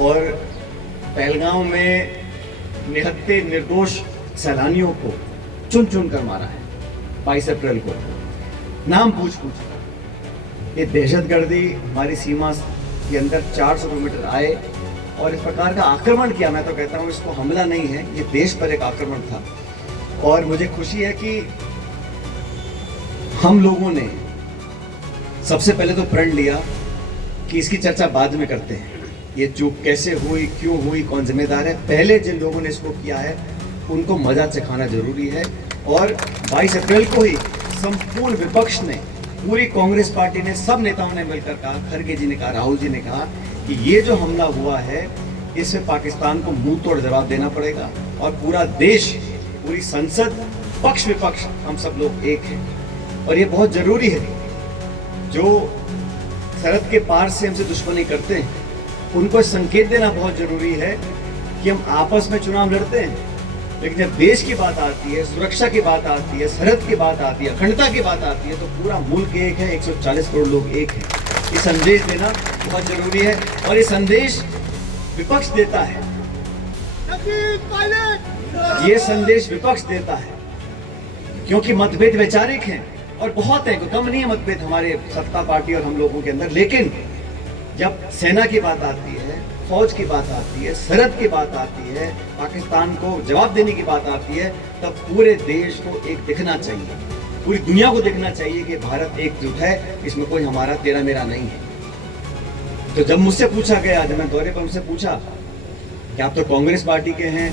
और पहलगांव में निहत्थे निर्दोष सैलानियों को चुन चुन कर मारा है 22 अप्रैल को, नाम पूछ पूछ। ये दहशतगर्दी हमारी सीमा के अंदर 400 किलोमीटर आए और इस प्रकार का आक्रमण किया। मैं तो कहता हूँ इसको हमला नहीं है, ये देश पर एक आक्रमण था। और मुझे खुशी है कि हम लोगों ने सबसे पहले तो प्रण लिया कि इसकी चर्चा बाद में करते हैं, ये चूक कैसे हुई, क्यों हुई, कौन जिम्मेदार है। पहले जिन लोगों ने इसको किया है उनको मजा चखाना जरूरी है। और 22 अप्रैल को ही संपूर्ण विपक्ष ने, पूरी कांग्रेस पार्टी ने, सब नेताओं ने मिलकर कहा, खड़गे जी ने कहा, राहुल जी ने कहा कि ये जो हमला हुआ है इससे पाकिस्तान को मुंह तोड़ जवाब देना पड़ेगा। और पूरा देश, पूरी संसद, पक्ष विपक्ष, हम सब लोग एक हैं। और ये बहुत जरूरी है, जो सरहद के पार से हमसे दुश्मनी करते हैं उनको संकेत देना बहुत जरूरी है कि हम आपस में चुनाव लड़ते हैं, लेकिन जब देश की बात आती है, सुरक्षा की बात आती है, सरहद की बात आती है, अखंडता की बात आती है, तो पूरा मुल्क एक है, 140 करोड़ लोग एक हैं। ये संदेश देना बहुत जरूरी है और ये संदेश विपक्ष देता है, ये संदेश विपक्ष देता है, क्योंकि मतभेद वैचारिक हैं और बहुत है, कम नहीं है मतभेद हमारे सत्ता पार्टी और हम लोगों के अंदर। लेकिन जब सेना की बात आती है, फौज की बात आती है, सरहद की बात आती है, पाकिस्तान को जवाब देने की बात आती है, तब पूरे देश को एक दिखना चाहिए, पूरी दुनिया को दिखना चाहिए कि भारत एकजुट है, इसमें कोई हमारा तेरा मेरा नहीं है। तो जब मुझसे पूछा गया, जब मैं दौरे पर मुझसे पूछा कि आप तो कांग्रेस पार्टी के हैं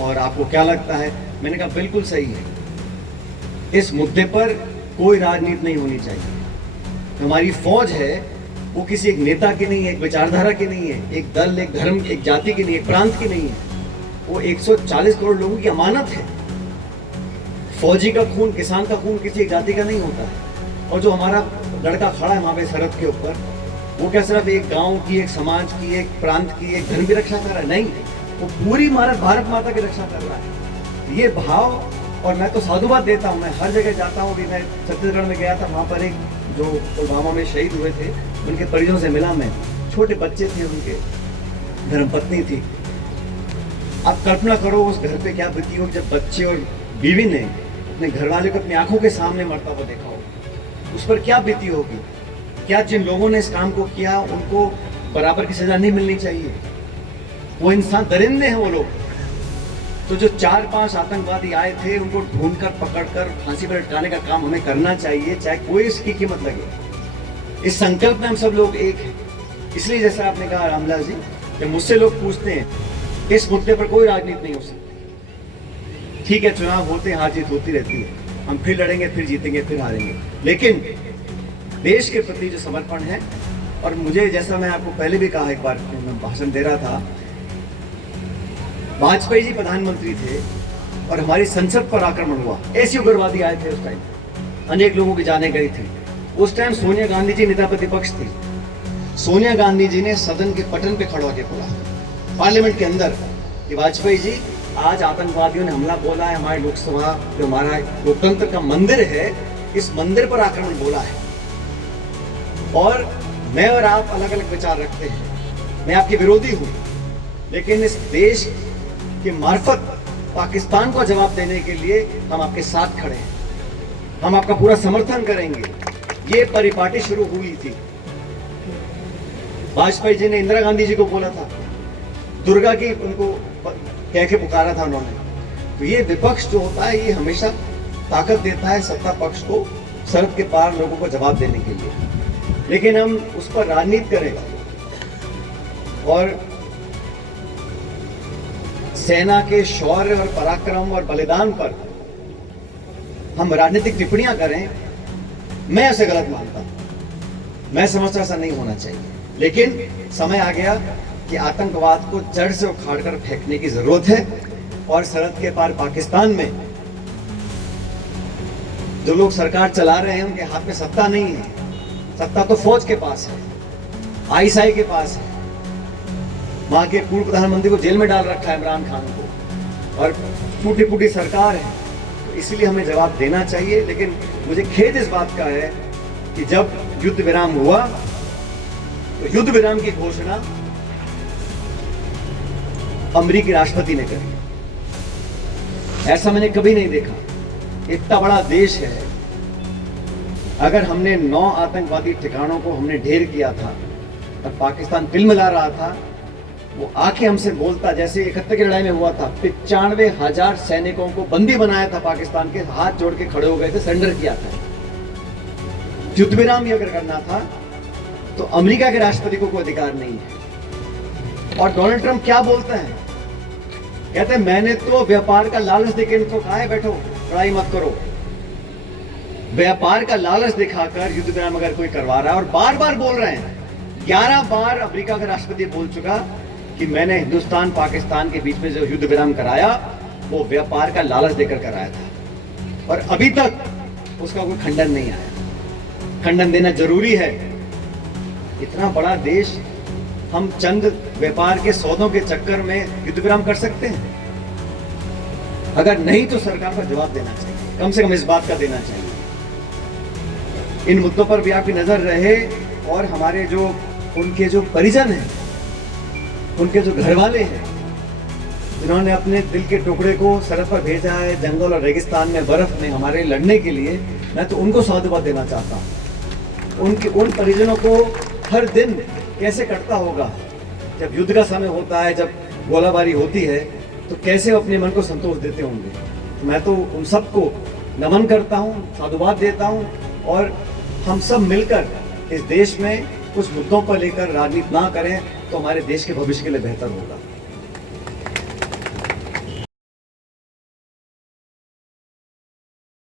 और आपको क्या लगता है, मैंने कहा बिल्कुल सही है, इस मुद्दे पर कोई राजनीति नहीं होनी चाहिए। हमारी फौज है वो किसी एक नेता की नहीं है, एक विचारधारा की नहीं है, एक दल, एक धर्म, एक जाति की नहीं, एक प्रांत की नहीं है, वो 140 करोड़ लोगों की अमानत है। फौजी का खून, किसान का खून किसी एक जाति का नहीं होता है। और जो हमारा लड़का खड़ा है वहां पे सरहद के ऊपर, वो क्या सिर्फ एक गांव की, एक समाज की, एक प्रांत की, एक धर्म की रक्षा कर रहा है? नहीं, वो पूरी भारत माता की रक्षा कर रहा है। ये भाव, और मैं तो साधुवाद देता हूँ, मैं हर जगह जाता हूँ। भी मैं छत्तीसगढ़ में गया था, वहाँ पर एक जो पुलवामा में शहीद हुए थे उनके परिजनों से मिला मैं, छोटे बच्चे थे, उनके धर्मपत्नी थी। आप कल्पना करो उस घर पे क्या बीती हो जब बच्चे और बीवी ने अपने घर वाले को अपनी आंखों के सामने मरता हुआ देखा हो, उस पर क्या बीती होगी। क्या जिन लोगों ने इस काम को किया उनको बराबर की सजा नहीं मिलनी चाहिए? वो इंसान दरिंदे हैं वो लोग। तो जो 4-5 आतंकवादी आए थे उनको ढूंढकर, पकड़कर फांसी पर लटकाने का काम हमें करना चाहिए, चाहे कोई इसकी कीमत लगे। इस संकल्प में हम सब लोग एक हैं। इसलिए जैसा आपने कहा रामलाल जी, कि मुझसे लोग पूछते हैं, इस मुद्दे पर कोई राजनीति नहीं हो सकती। ठीक है, चुनाव होते हैं, हार जीत होती रहती है, हम फिर लड़ेंगे, फिर जीतेंगे, फिर हारेंगे, लेकिन देश के प्रति जो समर्पण है, और मुझे, जैसा मैं आपको पहले भी कहा, एक बार मैं भाषण दे रहा था, वाजपेयी जी प्रधानमंत्री थे और हमारी संसद पर आक्रमण हुआ, ऐसे उग्रवादी आए थे, उस टाइम अनेक लोगों की जाने गई थी। उस टाइम सोनिया गांधी जी नेता प्रतिपक्ष थी। सोनिया गांधी जी ने सदन के पटन पे खड़ा होकर बोला, पार्लियामेंट के अंदर, कि वाजपेयी जी, आज आतंकवादियों ने हमला बोला है, हमारे लोकसभा, जो हमारा लोकतंत्र का मंदिर है, इस मंदिर पर आक्रमण बोला है। और मैं और आप अलग अलग विचार रखते हैं, मैं आपके विरोधी हूं, लेकिन इस देश के मार्फत पाकिस्तान को जवाब देने के लिए हम आपके साथ खड़े हैं, हम आपका पूरा समर्थन करेंगे। ये परिपाटी शुरू हुई थी, वाजपेयी जी ने इंदिरा गांधी जी को बोला था, दुर्गा की उनको कह के पुकारा था उन्होंने। तो ये विपक्ष जो होता है, ये हमेशा ताकत देता है सत्ता पक्ष को सरहद के पार लोगों को जवाब देने के लिए, लेकिन हम उस पर राजनीति करें और सेना के शौर्य और पराक्रम और बलिदान पर हम राजनीतिक टिप्पणियां करें, मैं ऐसे गलत मानता हूं। मैं समझता ऐसा नहीं होना चाहिए, लेकिन समय आ गया कि आतंकवाद को जड़ से उखाड़कर फेंकने की जरूरत है। और सरहद के पार पाकिस्तान में जो लोग सरकार चला रहे हैं, उनके हाथ में सत्ता नहीं है, सत्ता तो फौज के पास है, आईएसआई के पास है। वहां के पूर्व प्रधानमंत्री को जेल में डाल रखा है, इमरान खान को, और टूटी फूटी सरकार है। तो इसलिए हमें जवाब देना चाहिए। लेकिन मुझे खेद इस बात का है कि जब युद्ध विराम हुआ तो युद्ध विराम की घोषणा अमेरिकी राष्ट्रपति ने करी। ऐसा मैंने कभी नहीं देखा। इतना बड़ा देश है, अगर हमने 9 आतंकवादी ठिकानों को हमने ढेर किया था और पाकिस्तान फिल्म ला रहा था, वो आके हमसे बोलता, जैसे 71 की लड़ाई में हुआ था, 95,000 सैनिकों को बंदी बनाया था पाकिस्तान के, हाथ जोड़ के खड़े हो गए थे, सरेंडर किया था। युद्ध विराम अगर करना था तो अमेरिका के राष्ट्रपति को कोई अधिकार नहीं है। और डोनाल्ड ट्रंप क्या बोलते हैं, कहते हैं मैंने तो व्यापार का लालच देकर इनको कहा है बैठो लड़ाई मत करो। व्यापार का लालच दिखाकर युद्ध विराम अगर कोई करवा रहा है, और बार बार बोल रहे हैं, 11 बार अमेरिका का राष्ट्रपति बोल चुका कि मैंने हिंदुस्तान पाकिस्तान के बीच में जो युद्ध विराम कराया वो व्यापार का लालच देकर कराया था, और अभी तक उसका कोई खंडन नहीं आया। खंडन देना जरूरी है। इतना बड़ा देश, हम चंद व्यापार के सौदों के चक्कर में युद्ध विराम कर सकते हैं? अगर नहीं तो सरकार का जवाब देना चाहिए, कम से कम इस बात का देना चाहिए। इन मुद्दों पर भी आपकी नजर रहे, और हमारे जो उनके जो परिजन हैं, उनके जो घर वाले हैं, जिन्होंने अपने दिल के टुकड़े को सरहद पर भेजा है, जंगल और रेगिस्तान में, बर्फ में हमारे लड़ने के लिए, मैं तो उनको साधुवाद देना चाहता हूँ। उन परिजनों को हर दिन कैसे कटता होगा, जब युद्ध का समय होता है, जब गोलाबारी होती है, तो कैसे वो अपने मन को संतोष देते होंगे। मैं तो उन सबको नमन करता हूँ, साधुवाद देता हूँ, और हम सब मिलकर इस देश में कुछ मुद्दों पर लेकर राजनीति ना करें तो हमारे देश के भविष्य के लिए बेहतर होगा।